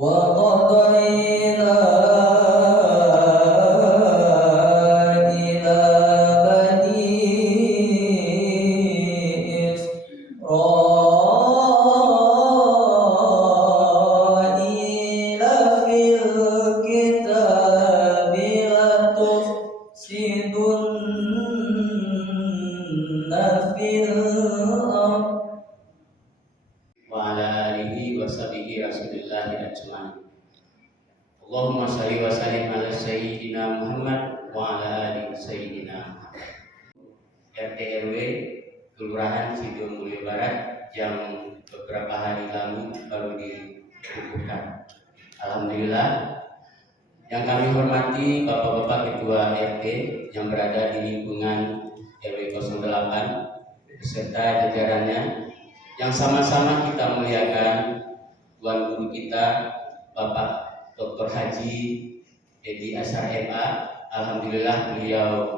وقضينا إلى بني إسرائيل في الكتاب لتفسدن في الأرض وعلى آله وصحبه رسول الله أجمعين. Allahumma shalli wa sallim ala sayyidina Muhammad wa ala ali sayyidina Muhammad. RT RW Kelurahan Sidomulyo Barat yang beberapa hari lalu baru dikukuhkan. Alhamdulillah. Yang kami hormati Bapak-bapak Ketua RT yang berada di lingkungan RW 08 beserta jajarannya, yang sama-sama kita muliakan Tuan Guru kita Bapak Dr. Haji Edi Ashar MA. Alhamdulillah beliau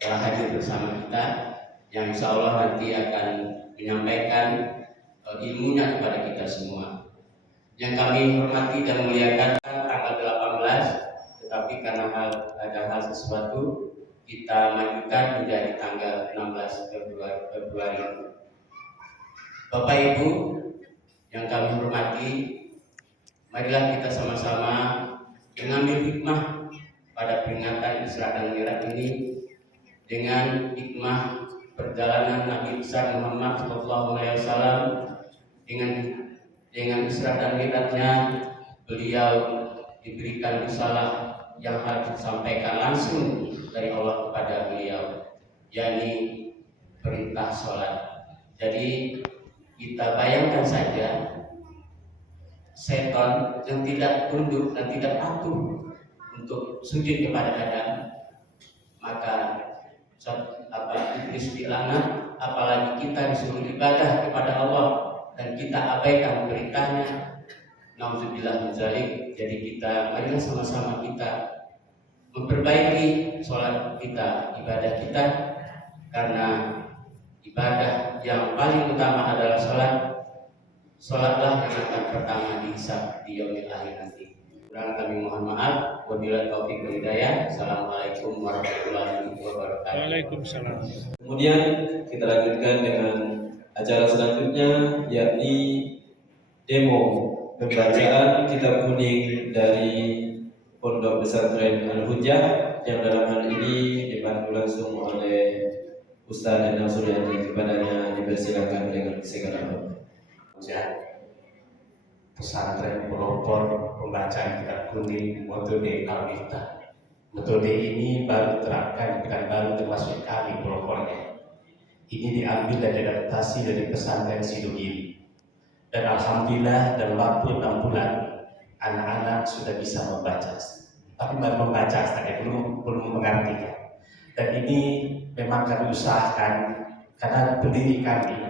telah hadir bersama kita, yang insya Allah nanti akan menyampaikan ilmunya kepada kita semua. Yang kami hormati dan muliakan tanggal 18, tetapi karena ada hal sesuatu kita majukan menjadi tanggal 16 Februari. Bapak Ibu yang kami hormati, marilah kita sama-sama mengambil hikmah pada peringatan Isra dan Mi'raj ini dengan hikmah perjalanan Nabi besar Muhammad SAW. Dengan Isra dan Mi'rajnya beliau diberikan risalah yang harus disampaikan langsung dari Allah kepada beliau, yakni perintah sholat. Jadi kita bayangkan saja setan yang tidak tunduk dan tidak patuh untuk sujud kepada Adam, maka iblis dilaknat, apalagi kita disuruh ibadah kepada Allah dan kita abaikan perintahnya. Nauzubillah min dzalik. Jadi kita marilah sama-sama kita memperbaiki sholat kita, ibadah kita, karena ibadah yang paling utama adalah sholat. Sholatlah yang akan pertama dihisab di yaumil akhir nanti. Kurang kami mohon maaf. Wabillahi taufiq wal hidayah. Assalamualaikum warahmatullahi wabarakatuh. Waalaikumsalam. Kemudian kita lanjutkan dengan acara selanjutnya, yakni demo pembacaan kitab kuning dari Pondok Pesantren Al-Hujjah, yang dalam hal ini dipandu langsung oleh Ustaz Endang Suryadi. Kepadanya dipersilakan dengan segala hormat. Pesantren pelopor pembacaan kitab kuning metode Al-Miftah. Metode ini baru diterapkan dan baru termasuk kami pelopornya. Ini diambil dan diadaptasi dari pesantren Sidogiri. Dan alhamdulillah dalam waktu 6 bulan anak-anak sudah bisa membaca. Tapi baru membaca saja, belum mengerti. Dan ini memang kami usahakan karena pendiri kami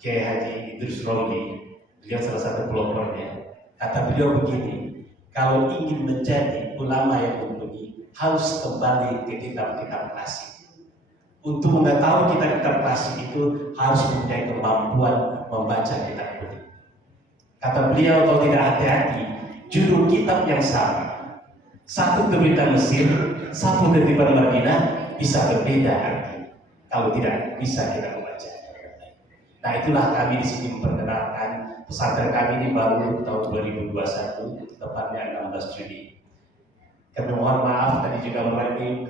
Kiai Haji Idrus Romli, beliau salah satu pelopornya. Kata beliau begini, kalau ingin menjadi ulama yang mumpuni harus kembali ke kitab-kitab klasik. Untuk mengetahui kitab-kitab klasik itu harus mempunyai kemampuan membaca kitab kuning. Kata beliau, kalau tidak hati-hati, judul kitab yang sama, satu terbitan Mesir, satu terbitan Madinah, bisa berbeda arti kalau tidak bisa kita membaca. Nah, itulah kami di sini memperkenalkan pesantren kami ini baru tahun 2021, tepatnya 16 Juni. Kami mohon maaf tadi juga melalui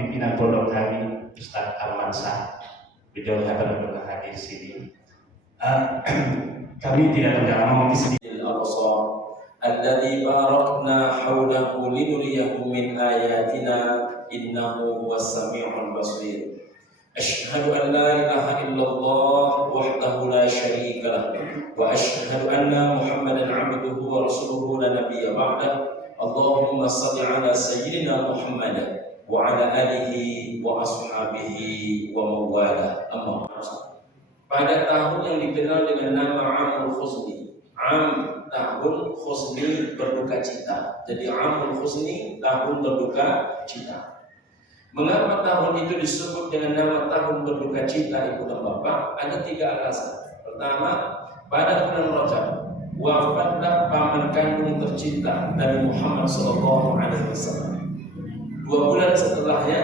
pimpinan pondok kami, Ustaz Armansyah, beliau yang pernah hadir di sini. Kami tidak mengalami sedih. Alladzi barakna haulahu linuriyahu min ayatina innahu huwas samiul basir. Asyhadu an la ilaha illallah wahdahu la syarika lah wa asyhadu anna Muhammadan 'abduhu wa rasuluhu la nabiyya ba'da. Allahumma shalli ala sayyidina Muhammad wa ala alihi wa ashabihi wa mawala. Amma pada tahun yang dikenal dengan nama Amul Khuzni, tahun Khuzni berduka cita. Jadi Amul Khuzni, tahun berduka cita. Mengapa tahun itu disebut dengan nama tahun berduka cita, Ibu dan Bapak? Ada 3 alasan. Pertama, pada bulan Rajab, wafatlah paman kandung tercinta Nabi Muhammad SAW. 2 bulan setelahnya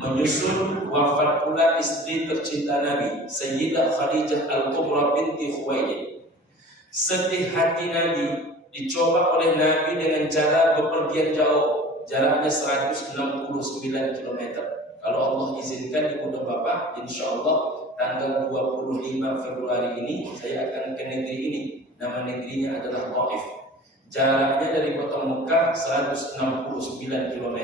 menyusul wafat pula istri tercinta Nabi, Sayyidah Khadijah Al-Kubra binti Khuwailid. Sedih hati Nabi dicoba oleh Nabi dengan cara bepergian jauh, jaraknya 169 km. Kalau Allah izinkan ibu dan bapak, insya Allah tanggal 25 Februari ini saya akan ke negeri ini. Nama negerinya adalah Taif. Jaraknya dari kota Mekah 169 km.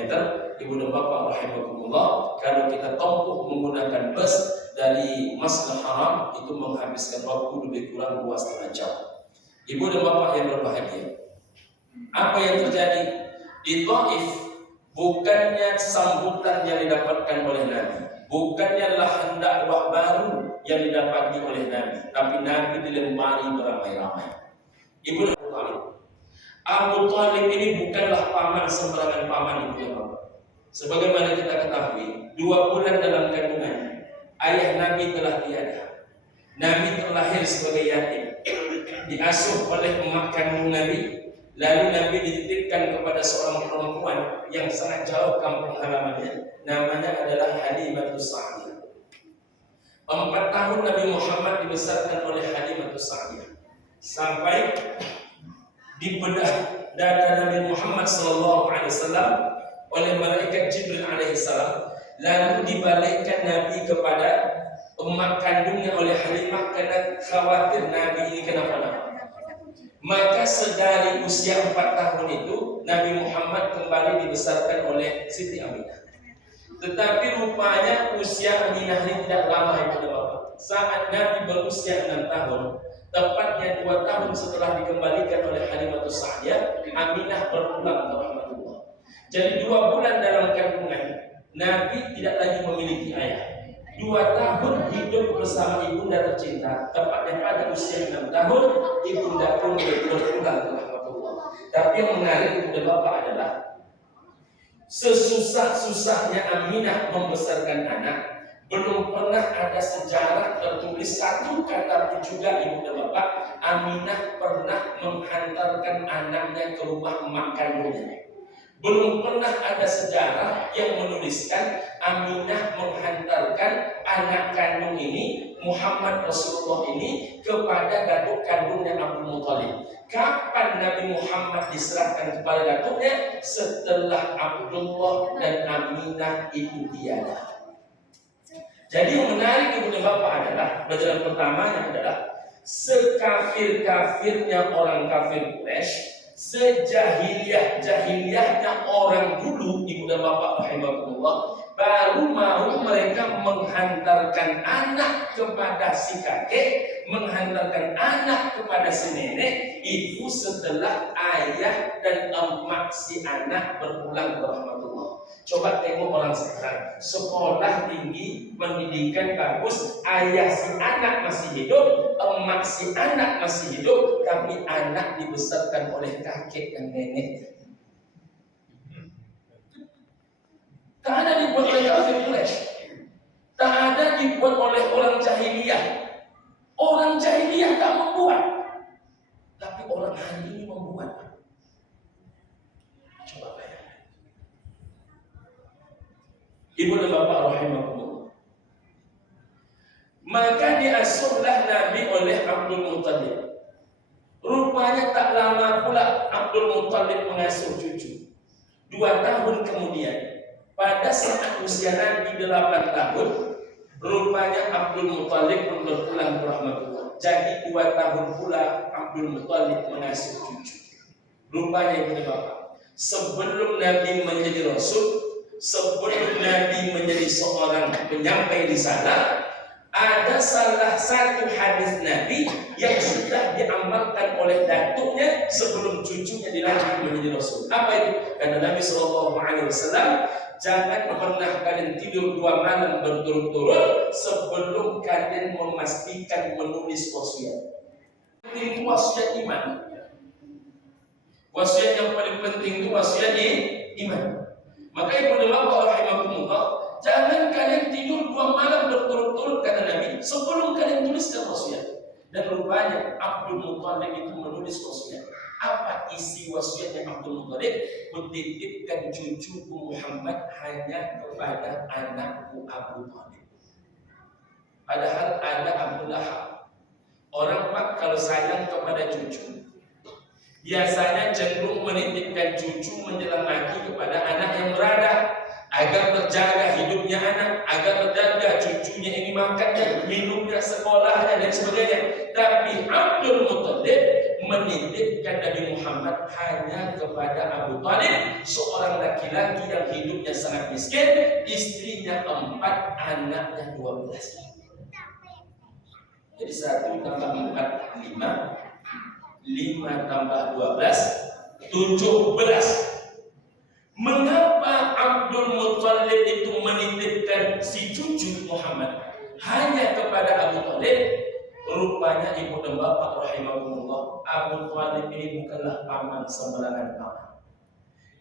Ibu dan bapak rahimakumullah, kalau kita tempuh menggunakan bus dari Masjidil Haram itu menghabiskan waktu lebih kurang 2,5 jam. Ibu dan bapak yang berbahagia, apa yang terjadi di Taif? Bukannya sambutan yang didapatkan oleh Nabi, bukannya lahan dakwah baru yang didapati oleh Nabi, tapi Nabi dilempari beramai-ramai. Ibu dan bapak, Abu Thalib ini bukanlah paman sembarangan paman, ibu dan bapak. Sebagaimana kita ketahui, 2 bulan dalam kandungan ayah Nabi telah tiada. Nabi terlahir sebagai yatim, diasuh oleh emak kandung Nabi. Lalu Nabi dititipkan kepada seorang perempuan yang sangat jauh kampung halamannya, namanya adalah Halimatus Sa'diyah. 4 tahun Nabi Muhammad dibesarkan oleh Halimatus Sa'diyah, sampai dibedah dada Nabi Muhammad SAW oleh malaikat Jibril alaihissalam, lalu dibalikkan Nabi kepada emak kandungnya oleh Halimah karena khawatir Nabi ini kenapa-napa. Maka sedari usia 4 tahun itu Nabi Muhammad kembali dibesarkan oleh Siti Aminah. Tetapi rupanya usia Aminah ini tidak lama, ibu dan bapak. Saat Nabi berusia 6 tahun, tepatnya 2 tahun setelah dikembalikan oleh Halimatus Sa'diyah, Aminah berpulang ke rahmatullah. Jadi 2 bulan dalam kandungan Nabi tidak lagi memiliki ayah. 2 tahun hidup bersama ibunda tercinta, tepatnya pada usia 6 tahun ibunda pun berpulang ke rahmatullah. Tapi yang menarik ibu dan bapak adalah sesusah-susahnya Aminah membesarkan anak, belum pernah ada sejarah tertulis satu kata pun juga ibu dan bapak Aminah pernah menghantarkan anaknya ke rumah emak kandungnya. Belum pernah ada sejarah yang menuliskan Aminah menghantarkan anak kandung ini, Muhammad Rasulullah ini, kepada datuk kandungnya Abdul Muthalib. Kapan Nabi Muhammad diserahkan kepada datuknya? Setelah Abdullah dan Aminah itu tiada. Jadi yang menarik ibu dan bapak adalah, pelajaran pertamanya adalah sekafir-kafirnya orang kafir Quraisy, sejahiliyah-jahiliyahnya orang dulu, ibu dan bapak rahimakumullah, baru mau mereka menghantarkan anak kepada si kakek, menghantarkan anak kepada si nenek, itu setelah ayah dan emak si anak berpulang ke rahmatullah. Coba tengok orang sekarang, sekolah tinggi, pendidikan bagus, ayah si anak masih hidup, emak si anak masih hidup, tapi anak dibesarkan oleh kakek dan nenek. Tak ada dibuat oleh kafir Quraisy, tak ada dibuat oleh orang jahiliyah. Orang jahiliyah tak membuat, tapi orang hari ini membuat. Coba bayangkan. Ibu dan bapak rahimakumullah. Maka diasuhlah Nabi oleh Abdul Muthalib. Rupanya tak lama pula Abdul Muthalib mengasuh cucu. 2 tahun kemudian, pada saat usia Nabi 8 tahun, rupanya Abdul Muthalib pun berpulang ke rahmatullah. Jadi 2 tahun pula Abdul Muthalib mengasuh cucu. Rupanya ibu dan bapak, sebelum Nabi menjadi Rasul, sebelum Nabi menjadi seorang penyampai risalah, ada salah satu hadis Nabi yang sudah diamalkan oleh datuknya sebelum cucunya dilantik menjadi Rasul. Apa itu? Kata Nabi SAW, jangan pernah kalian tidur 2 malam berturut-turut sebelum kalian memastikan menulis wasiat. Itu wasiat iman. Wasiat yang paling penting itu wasiat iman. Maka ibu dan bapak rahimakumullah, jangan kalian tidur 2 malam berturut-turut kata Nabi sebelum kalian tuliskan wasiat. Dan rupanya Abdul Muthalib itu menulis wasiat. Apa isi wasiatnya Abdul Muthalib? Kutitipkan cucuku Muhammad hanya kepada anakku Abu Thalib. Padahal ada Abu Lahab. Orang Pak kalau sayang kepada cucu, biasanya cenderung menitipkan cucu menjelang mati kepada anak yang berada, agar terjaga hidupnya anak, agar terjaga cucunya ini makannya, minumnya, sekolahnya dan sebagainya. Tapi Abdul Muthalib menitipkan Nabi Muhammad hanya kepada Abu Thalib, seorang laki-laki yang hidupnya sangat miskin, istrinya 4, anaknya 12. Jadi 1 tambah 4 5, 5 tambah 12 17. Mengapa Abdul Muthalib itu menitipkan si cucu Muhammad hanya kepada Abu Thalib? Rupanya ibu dan bapak rahimahumullah, Abu Thalib ini bukanlah paman sembarangan paman.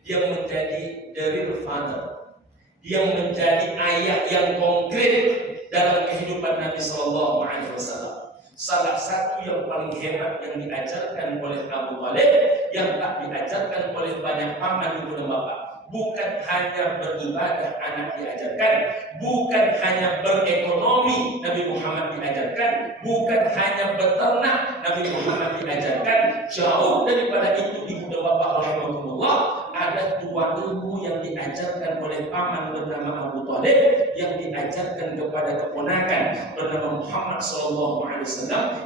Dia menjadi the real father. Dia menjadi ayah yang konkret dalam kehidupan Nabi Sallallahu Alaihi Wasallam. Salah satu yang paling hebat yang diajarkan oleh Abu Thalib, yang tak diajarkan oleh banyak paman ibu dan bapak, bukan hanya beribadah anak diajarkan, bukan hanya berekonomi Nabi Muhammad diajarkan, bukan hanya beternak Nabi Muhammad diajarkan. Jauh daripada itu ibu dan bapak rahimahumullah, ada 2 ilmu yang diajarkan oleh paman bernama Abu Thalib, yang diajarkan kepada keponakan bernama Muhammad SAW,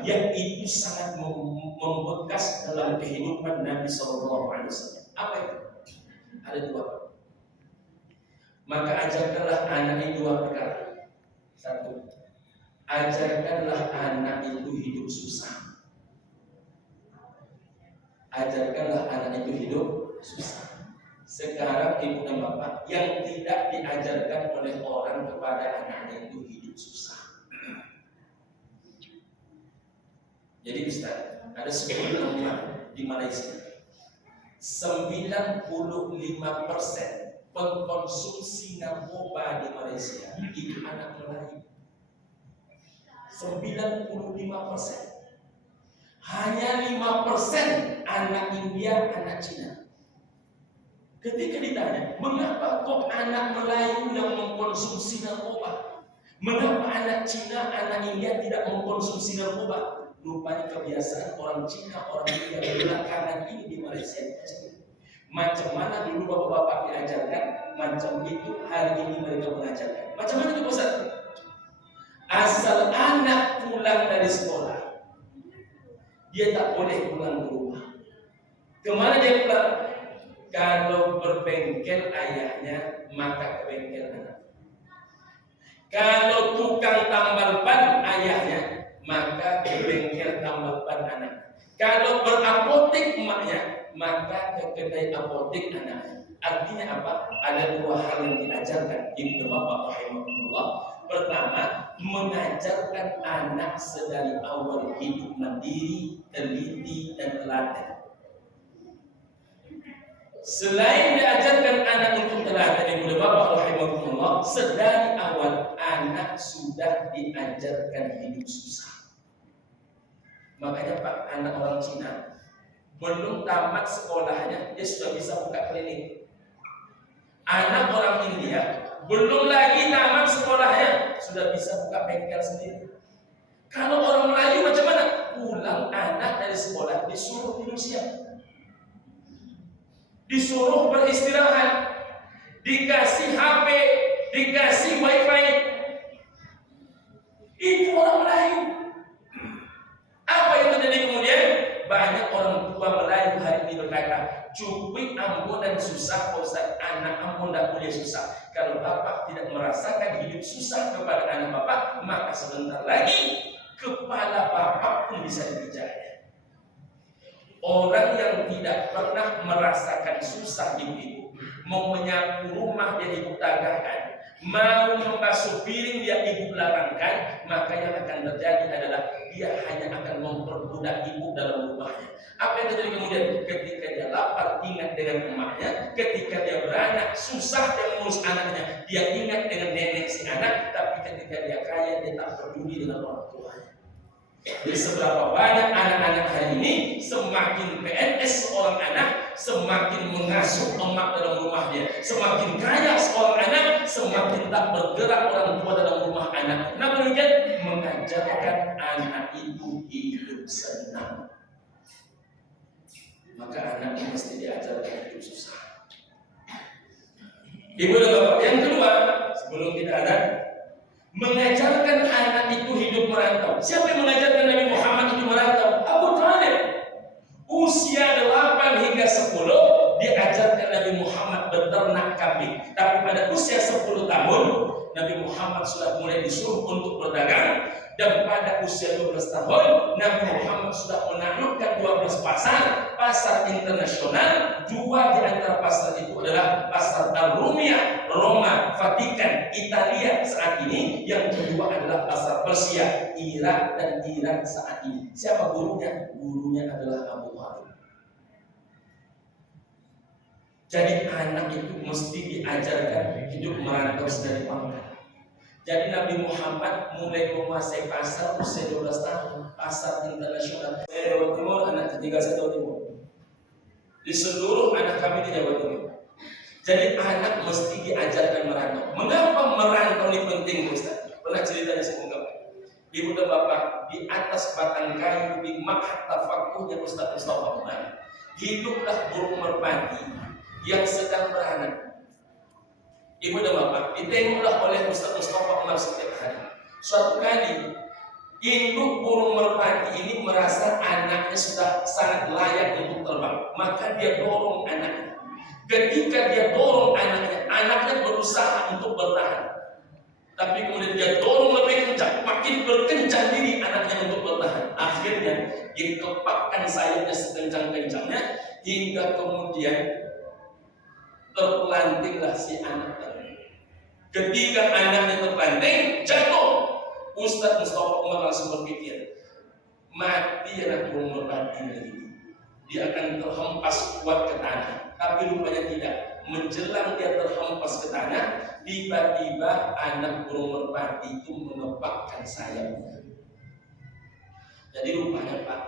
yang itu sangat membekas dalam kehidupan Nabi SAW. Apa itu? Ada 2. Maka ajarkanlah anak itu 2 perkara. 1, ajarkanlah anak itu hidup susah. Ajarkanlah anak itu hidup susah. Sekarang ibu dan bapak, yang tidak diajarkan oleh orang kepada anaknya itu hidup susah. Jadi Ustaz, ada sebuah rumah di Malaysia, 95% pengkonsumsi narkoba di Malaysia itu anak Melayu. 95%. Hanya 5% anak India, anak Cina. Ketika ditanya, mengapa kok anak Melayu yang mengkonsumsi narkoba? Mengapa anak Cina, anak India tidak mengkonsumsi narkoba? Rupanya kebiasaan orang Cina, orang India belakangan ini di Malaysia. Macam mana dulu bapak-bapak diajarkan, macam itu hari ini mereka mengajarkan. Macam mana itu Ustaz? Asal anak pulang dari sekolah, dia tak boleh pulang ke rumah. Kemana dia pulang? Kalau berbengkel ayahnya, maka ke bengkel anak. Kalau tukang tambal ban ayahnya, maka ke bengkel tambal ban anak. Kalau berapotek emaknya, maka ke kedai apotek anaknya. Artinya apa? Ada 2 hal yang diajarkan ibu bapak rahimahullah. Pertama, mengajarkan anak sedari awal hidup mandiri, teliti dan telaten. Selain diajarkan anak untuk telaten ibu bapak rahimahullah, sedari awal anak sudah diajarkan hidup susah. Makanya Pak, anak orang Cina belum tamat sekolahnya dia sudah bisa buka klinik. Anak orang India belum lagi tamat sekolahnya sudah bisa buka bengkel sendiri. Kalau orang Melayu macam mana? Pulang anak dari sekolah disuruh tidur siang, disuruh beristirahat, dikasih HP, dikasih wifi. Itu orang Melayu. Apa yang terjadi kemudian? Banyak orang tua Melayu hari ini berkata, cupik Ambon dan susah, Ustaz, anak Ambon tidak boleh susah. Kalau bapak tidak merasakan hidup susah kepada anak bapak, maka sebentar lagi kepala bapak pun bisa dipijak. Orang yang tidak pernah merasakan susah ibu-ibu, mau menyapu rumah dia ibu tagahkan, mau membasuh piring dia ibu larangkan, maka yang akan terjadi adalah dia hanya akan memperbudak ibu dalam rumahnya. Apa yang terjadi kemudian? Ketika dia lapar, ingat dengan emaknya. Ketika dia beranak, susah dia mengurus anaknya, dia ingat dengan nenek si anak. Tapi ketika dia kaya, dia tak peduli dengan orang tuanya. Jadi seberapa banyak anak-anak hari ini, semakin PNS seorang anak, semakin mengasuh emak dalam rumahnya. Semakin kaya seorang anak, semakin tak bergerak orang tua dalam rumah anak. Kenapa demikian? Mengajarkan anak itu hidup senang. Maka anak itu mesti diajarkan hidup susah. Ibu dan bapak, yang kedua, sebelum kita ada, mengajarkan anak itu hidup merantau. Siapa yang mengajarkan Nabi Muhammad hidup merantau? Abu Thalib. Usia 8 hingga 10 diajarkan Nabi Muhammad beternak kambing. Tapi pada usia 10 tahun Nabi Muhammad sudah mulai disuruh untuk berdagang. Dan pada usia 12 tahun Nabi Muhammad sudah menaklukkan 12 pasar internasional. 2 di antara pasar itu adalah pasar Al-Rumiyah, Roma, Vatikan, Italia saat ini. Yang kedua adalah pasar Persia, Irak dan Iran saat ini. Siapa gurunya? Gurunya adalah Abu Thalib. Jadi anak itu mesti diajarkan hidup merantau sedari awal. Jadi Nabi Muhammad mulai menguasai pasar usia 12 tahun, pasar internasional. Saya Jawa Timur, anak ketiga saya Jawa Timur. Di seluruh anak kami di Jawa Timur. Jadi anak mesti diajarkan merantau. Mengapa merantau ini penting, Ustaz? Pernah ceritanya saya ungkap. Ibu dan bapak, di atas batang kayu di Ma'had Tafakuhnya Ustaz Mustafa Umar, hiduplah burung merpati yang sedang beranak. Ibu dan bapak, ditengoklah oleh Ustaz Mustafa Umar setiap hari. Suatu kali, induk burung merpati ini merasa anaknya sudah sangat layak untuk terbang. Maka dia dorong anaknya. Ketika dia dorong anaknya, anaknya berusaha untuk bertahan. Tapi kemudian dia dorong lebih kencang, makin berkencang diri anaknya untuk bertahan. Akhirnya, dikepakkan sayapnya sekencang-kencangnya, hingga kemudian terpelantinglah si anak tadi. Ketika anaknya terpelanting, jatuh. Ustaz Mustafa Umar langsung berpikir, mati anak burung merpati ini. Dia akan terhempas kuat ke tanah. Tapi rupanya tidak. Menjelang dia terhempas ke tanah, tiba-tiba anak burung merpati itu mengepakkan sayapnya. Jadi rupanya Pak,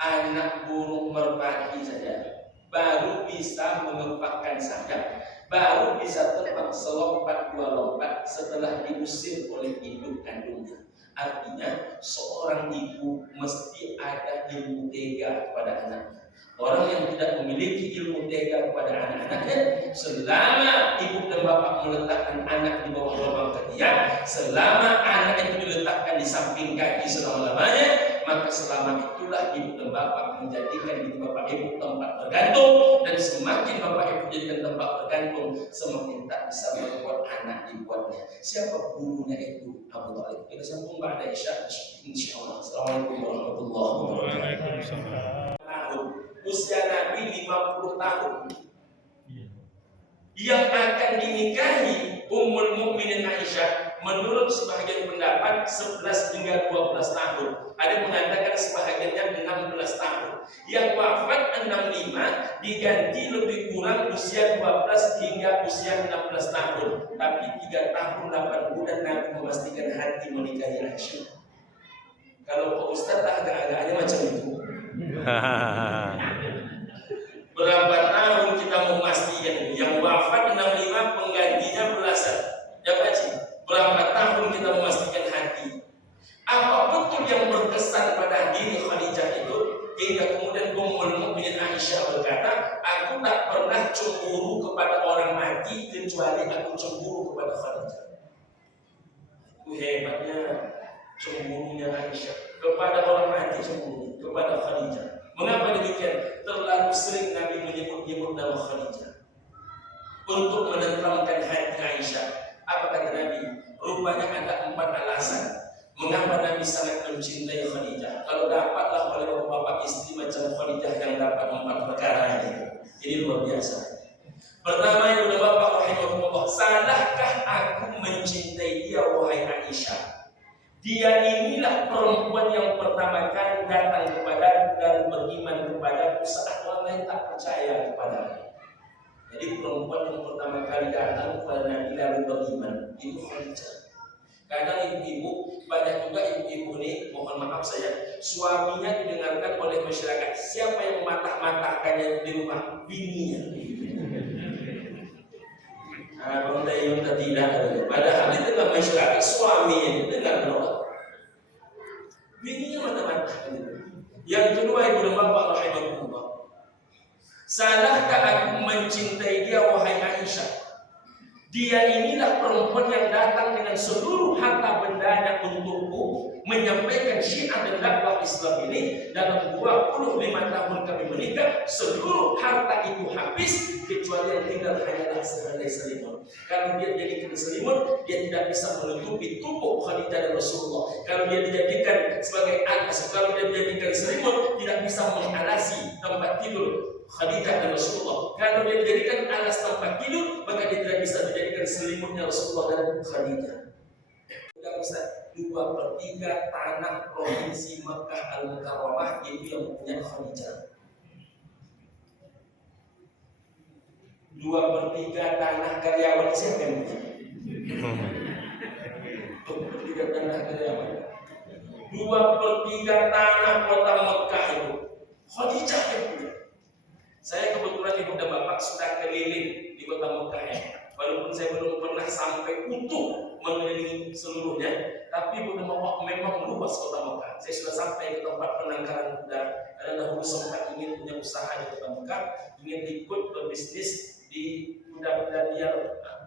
anak burung merpati saja baru bisa mengepakkan sayap, baru bisa terbang selompat 2 lompat setelah diusir oleh induk kandungnya. Artinya seorang ibu mesti ada ilmu tega kepada anaknya. Orang yang tidak memiliki ilmu tega kepada anak-anaknya, selama ibu dan bapak meletakkan anak di bawah lubang ketiak, selama anak itu diletakkan di samping kaki selama-lamanya, maka selama itulah ibu dan bapak menjadikan diri bapak ibu tempat bergantung. Dan semakin bapak ibu jadikan tempat bergantung, semakin tak bisa membuat anak dibuatnya. Siapa gurunya itu? Abu Thalib. Kita sambung pada insyaallah. Assalamualaikum warahmatullahi wabarakatuh. Usia Nabi 50 tahun. Yang akan dinikahi Ummul Mukminin Aisyah menurut sebahagian pendapat 11 hingga 12 tahun. Ada yang mengatakan sebahagiannya 16 tahun. Yang wafat 65 diganti lebih kurang usia 12 hingga usia 16 tahun. Tapi 3 tahun 8 bulan Nabi memastikan hati menikahi Aisyah. Kalau Pak Ustaz agak-agaknya macam itu. Berapa tahun kita memastikan ini? Yang wafat 65 penggantinya belasan. Ya Pak Cik, berapa tahun kita memastikan hati? Apa betul yang berkesan pada diri Khadijah itu hingga kemudian Ummul Mukminin Aisyah berkata, aku tak pernah cemburu kepada orang mati kecuali aku cemburu kepada Khadijah. Itu hebatnya cemburunya Aisyah kepada orang mati, cemburu kepada Khadijah. Mengapa demikian? Terlalu sering Nabi menyebut-nyebut nama Khadijah untuk menenteramkan hati Aisyah. Apa kata Nabi? Rupanya ada 4 alasan mengapa Nabi sangat mencintai Khadijah. Kalau dapatlah oleh bapak istri macam Khadijah yang dapat 4 perkara ini. Ini luar biasa. Pertama, ibu dan bapak rahimahumullah, salahkah aku mencintai dia wahai Aisyah? Dia inilah perempuan yang pertama kali datang kepadaku dan beriman kepadaku saat orang lain tak percaya kepadaku. Jadi perempuan yang pertama kali datang kepada Nabi lalu beriman itu Khadijah. Kadang ibu-ibu, banyak juga ibu-ibu ini, mohon maaf saya, suaminya didengarkan oleh masyarakat. Siapa yang mematah-matahkannya di rumah? Bininya. Abang Dayun tidak ada. Padahal di tengah masyarakat suaminya didengarkan orang. Bininya mata-matahkan. Yang kedua, ibu dan bapak rahimahumullah, salahkah aku mencintai dia wahai Aisyah? Dia inilah perempuan yang datang dengan seluruh harta bendanya untukku, menyampaikan syiar dan dakwah Islam ini. Dalam 25 tahun kami menikah, seluruh harta itu habis, kecuali yang tinggal hanyalah sehelai selimut. Kalau dia jadikan selimut, dia tidak bisa menutupi tubuh Khadijah dan Rasulullah. Kalau dia dijadikan sebagai alas, kalau dia dijadikan selimut, tidak bisa mengalasi tempat tidur Khadijah dan Rasulullah. Kalau dia dijadikan alas tempat tidur, maka dia tidak bisa dijadikan selimutnya Rasulullah dan Khadijah. Tidak bisa 2/3 tanah provinsi Makkah Al-Mukarramah itu yang punya Khadijah. 2/3 tanah karyawan siapa yang punya? 2/3 tanah karyawan. 2/3 tanah kota Makkah itu Khadijah yang punya. Saya kebetulan ibu dan bapak sudah keliling di kota Mekah ya. Walaupun saya belum pernah sampai utuh mengelilingi seluruhnya, tapi ibu dan bapak memang luas kota Mekah. Saya sudah sampai ke tempat penangkaran kuda. Karena dahulu sempat ingin punya usaha di kota Mekah, ingin ikut berbisnis di kuda-kuda liar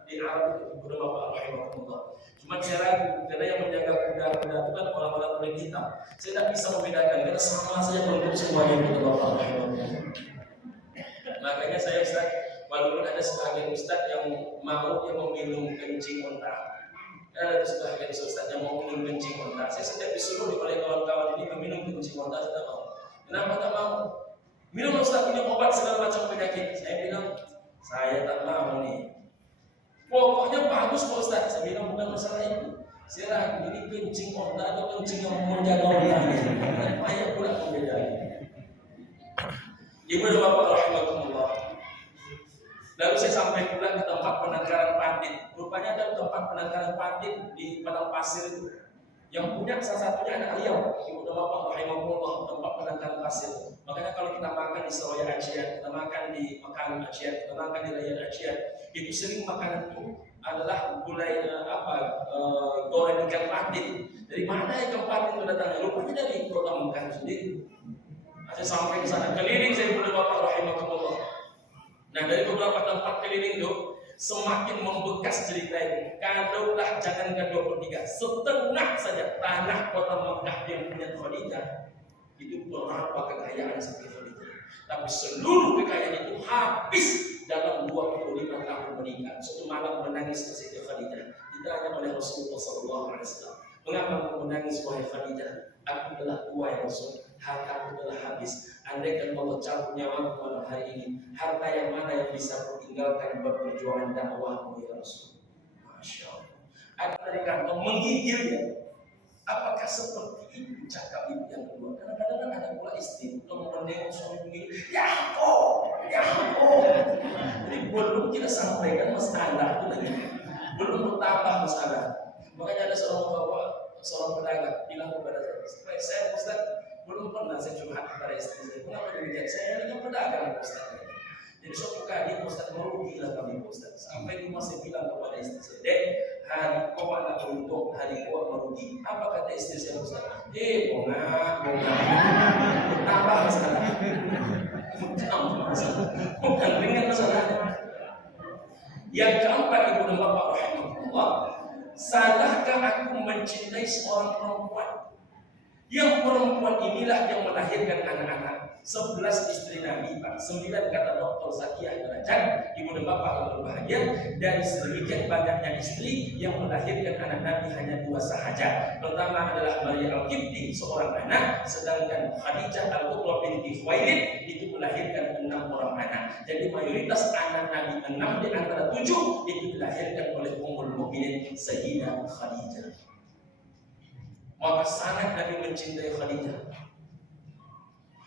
di Arab itu, ibu dan bapak rahimahullah. Cuma saya ragu, karena yang menjaga kuda-kuda itu kan orang-orang kulit hitam. Saya tidak bisa membedakan, karena sama saja bentuk semuanya ibu dan bapak rahimahullah. Makanya saya Ustaz, walaupun ada sebagian Ustaz yang mau dia meminum kencing unta, dan ada sebagian Ustaz yang mau minum kencing unta, saya setiap disuruh oleh kawan-kawan ini meminum kencing unta, saya tak mau. Kenapa tak mau? Minum Ustaz, minum obat segala macam penyakit. Saya bilang, saya tak mau nih. Pokoknya bagus Pak Ustaz. Saya bilang bukan masalah itu. Saya ragu ini kencing unta atau kencing yang menjaga unta. Payah pula membedakan. Ibu dan bapak rahimahumullah. Lalu saya sampai pula ke tempat penangkaran pandit. Rupanya ada tempat penangkaran pandit di padang pasir itu. Yang punya salah satunya anak Riau. Ibu dan bapak rahimahumullah, tempat penangkaran pasir. Makanya kalau kita makan di Seroya Aceh, kita makan di Makanan Aceh, kita makan di Raya Aceh, itu sering makanan itu adalah gulai goreng ikan patin. Dari mana ikan patin itu datangnya? Rupanya dari kota Mekah sendiri. Saya sampai ke sana keliling, saya boleh bapak rahimahumullah. Nah, dari beberapa tempat keliling itu semakin membekas cerita ini. Kalaulah jangankan 2/3, setengah saja tanah kota Mekah yang punya Khadijah itu berapa kekayaan seperti Khadijah. Tapi seluruh kekayaan itu habis dalam 25 tahun menikah. Suatu malam menangis Siti Khadijah ditanya oleh Rasulullah SAW. Mengapa kamu menangis wahai Khadijah? Aku telah tua ya Rasul, hartaku telah habis. Andaikan Allah cabut nyawaku malam hari ini, harta yang mana yang bisa kutinggalkan buat perjuangan dakwahmu ya Rasul? Masya Allah. Ada dari kantong menggigil ya. Apakah seperti itu cakap ibu yang kedua? Kadang-kadang ada pula istri kalau menengok suami begini, ya kok. Jadi belum kita sampaikan masalah itu lagi, belum bertambah masalah. Makanya ada seorang pedagang bilang kepada saya, Ustaz, belum pernah saya curhat kepada istri saya. Kenapa demikian? Saya ini kan pedagang Ustaz. Jadi suatu kali Ustaz merugilah kami Ustaz. Sampai rumah saya bilang kepada istri saya, Dek, hari kau anak beruntung, hari kau merugi. Apa kata istri saya Ustaz? Bunga. Tambah masalah. Bukan ringan masalahnya. Yang keempat, ibu dan bapak rahimahullah, salahkah aku mencintai seorang perempuan? Yang perempuan inilah yang melahirkan anak-anak. 11 istri Nabi, 9 kata Dr. Zakiyah Derajat, ibu dan bapak yang berbahagia. Dari sedemikian banyaknya istri yang melahirkan anak Nabi hanya 2 sahaja. Pertama adalah Maria Al-Qibti, seorang anak, sedangkan Khadijah Al-Kubra binti Khuwailid itu melahirkan 6 orang anak. Jadi mayoritas anak Nabi 6 di antara 7 itu dilahirkan oleh Ummul Mukminin Sayyidah Khadijah. Maka sangat Nabi mencintai Khadijah.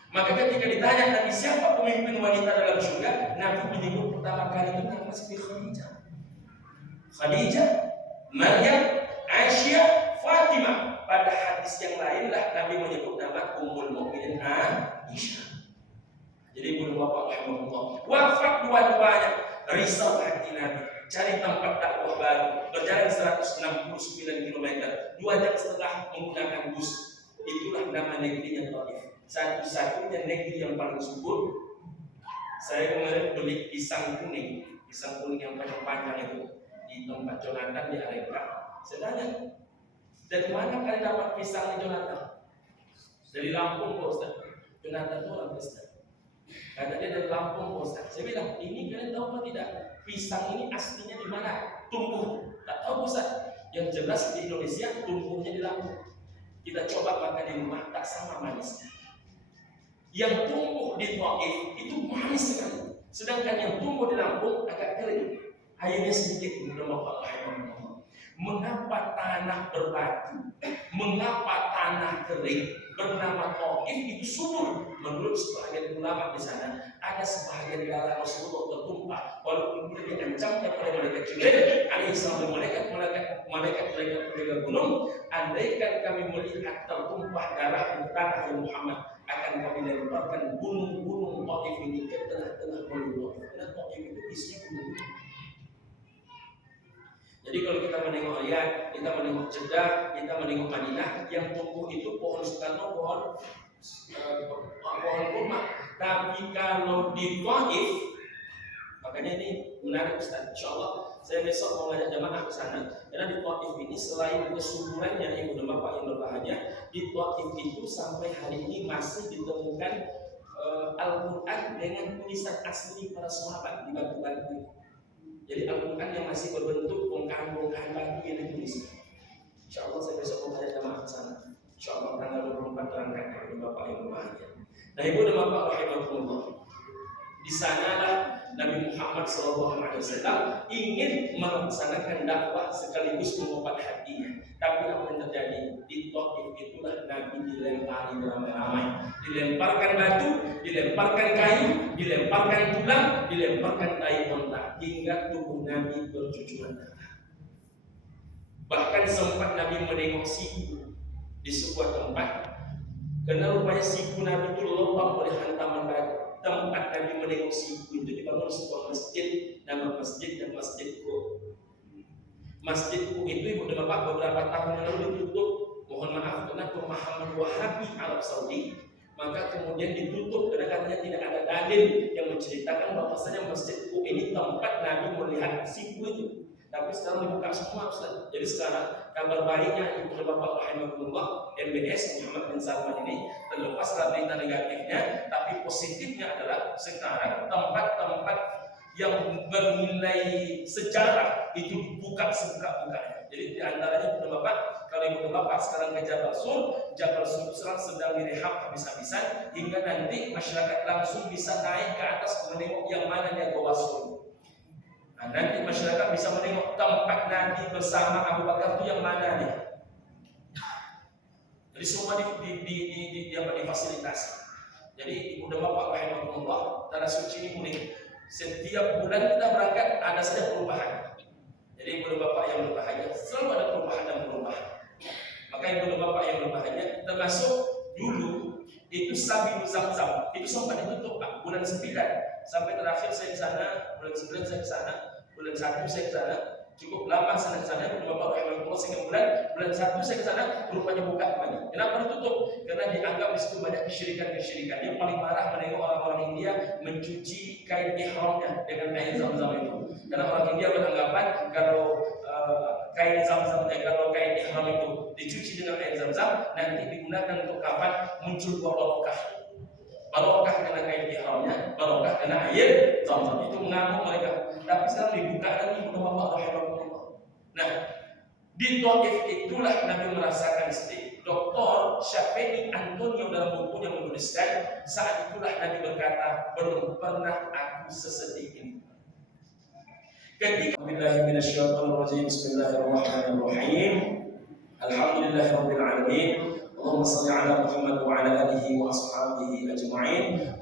Maka ketika ditanya Nabi siapa pemimpin wanita dalam surga, Nabi menyebut pertama kali itu nama Khadijah. Khadijah, Maryam, Aisyah, Fatimah. Pada hadis yang lain lah Nabi menyebut nama dan Aisyah. Jadi Ibnu Bapak rahimahullah wafat dua-duanya, risau hati Nabi, cari tempat dakwah baru, berjalan 169 km, 2 jam setengah menggunakan bus. Itulah nama negerinya Taif, satu-satunya negeri yang paling subur. Saya kemarin beli pisang kuning yang panjang itu di tempat Jonathan di Areka. Saya tanya, dari mana kalian dapat pisang di Jonathan? Dari Lampung, Pak Ustaz. Jonathan itu orang Kristen. Kata dia dari Lampung, Pak Ustaz. Saya bilang, ini kalian tahu apa tidak? Pisang ini aslinya di mana? Tumbuh. Tak tahu, Pak Ustaz. Yang jelas di Indonesia tumbuhnya di Lampung. Kita coba makan di rumah, tak sama manisnya. Yang tumbuh di Taif itu manis sekali. Sedangkan yang tumbuh di Lampung agak kering. Airnya sedikit. Mengapa tanah berbatu, mengapa tanah kering bernama Taif itu subur? Menurut sebagian ulama di sana, ada sebagian darah Rasulullah tertumpah. Walaupun dia diancamkan oleh malaikat Jibril, alaihissalam malaikat gunung, andaikan kami melihat tertumpah darah di tanah Muhammad, akan kami lemparkan gunung-gunung Taif ini ke tengah-tengah gunung. Karena Taif itu isinya gunung. Jadi kalau kita menengok Riyadh, kita menengok Jeddah, kita menengok Madinah, yang tumbuh itu pohon Soekarno, pohon kurma. Tapi kalau di Taif, makanya ini menarik Ustaz. Insyaallah saya besok mau ngajak jamaah ke sana. Karena di Taif ini selain kesuburannya ibu dan bapak yang berbahagia, di Taif itu sampai hari ini masih ditemukan Al-Quran dengan tulisan asli para sahabat di batu-batu. Jadi Al-Quran yang masih berbentuk bongkahan-bongkahan batu yang ditulis. Insyaallah saya besok mau ngajak jamaah ke sana. Insyaallah tanggal 24 terangkat kepada bapak yang berbahagia. Nah ibu dan bapak rahimahullah, di sanalah Nabi Muhammad SAW ingin melaksanakan dakwah sekaligus mengobat hatinya. Tapi apa yang terjadi di Taif itulah Nabi dilempari beramai-ramai, dilemparkan batu, dilemparkan kayu, dilemparkan tulang, dilemparkan tai unta, hingga tubuh Nabi bercucuran darah. Bahkan sempat Nabi menengok siku di sebuah tempat, karena rupanya siku Nabi itu lubang oleh hantaman batu. Tempat Nabi menengok siku itu dibangun sebuah masjid, nama masjidnya Masjid Qub. Masjid Qub itu ibu dan bapak beberapa tahun lalu ditutup. Mohon maaf karena pemahaman Wahabi Arab Saudi, maka kemudian ditutup karena katanya tidak ada dalil yang menceritakan bahwasanya Masjid Qub ini tempat Nabi melihat siku itu. Tapi sekarang dibuka semua Ustaz. Jadi sekarang kabar baiknya ibu dan bapak rahimahullah, MBS Muhammad bin Salman ini terlepas dari berita negatifnya, tapi positifnya adalah sekarang tempat-tempat yang bernilai sejarah itu dibuka sebuka-bukanya. Jadi di antaranya ibu dan bapak, kalau ibu dan bapak sekarang ke Jabal Sur sekarang sedang direhab habis-habisan, hingga nanti masyarakat langsung bisa naik ke atas menengok yang mana dia Gua Sur. Nah, nanti masyarakat bisa menengok tempat Nabi bersama Abu Bakar itu yang mana nih? Jadi semua difasilitasi. Jadi ibu dan bapak rahimahullah, tanah suci ini unik. Setiap bulan kita berangkat ada saja perubahan. Jadi ibu dan bapak yang berbahagia selalu ada perubahan dan perubahan. Maka ibu dan bapak yang berbahagia, termasuk dulu itu Sabil Zamzam itu sempat ditutup Pak, bulan 9 sampai terakhir saya ke sana, bulan 9 saya ke sana, bulan 1 saya ke sana, cukup lama saya ke sana, beberapa rahimahullah sehingga bulan 1 saya ke sana rupanya buka kembali. Kenapa ditutup? Karena dianggap di situ banyak kesyirikan. Yang paling marah menengok orang-orang India mencuci kain ihramnya dengan air Zam-Zam itu. Karena orang India beranggapan kalau kain Zam-Zamnya, kalau kain ihram itu dicuci dengan air Zam-Zam, nanti digunakan untuk kapan muncul buah barokah. Barokah karena kain ihramnya, barokah karena air Zam-Zam. Itu mengamuk mereka. Tapi sekarang dibuka lagi Allah rahimahullah. Nah, di Taif itulah Nabi merasakan sedih. Dr. Syafei Antonio dalam bukunya menuliskan, saat itulah Nabi berkata, belum pernah aku sesedih ini. Ketika Bismillahirrahmanirrahim. Alhamdulillahirabbil alamin. Allahumma shalli ala Muhammad wa ala alihi wa ashabihi ajma'in.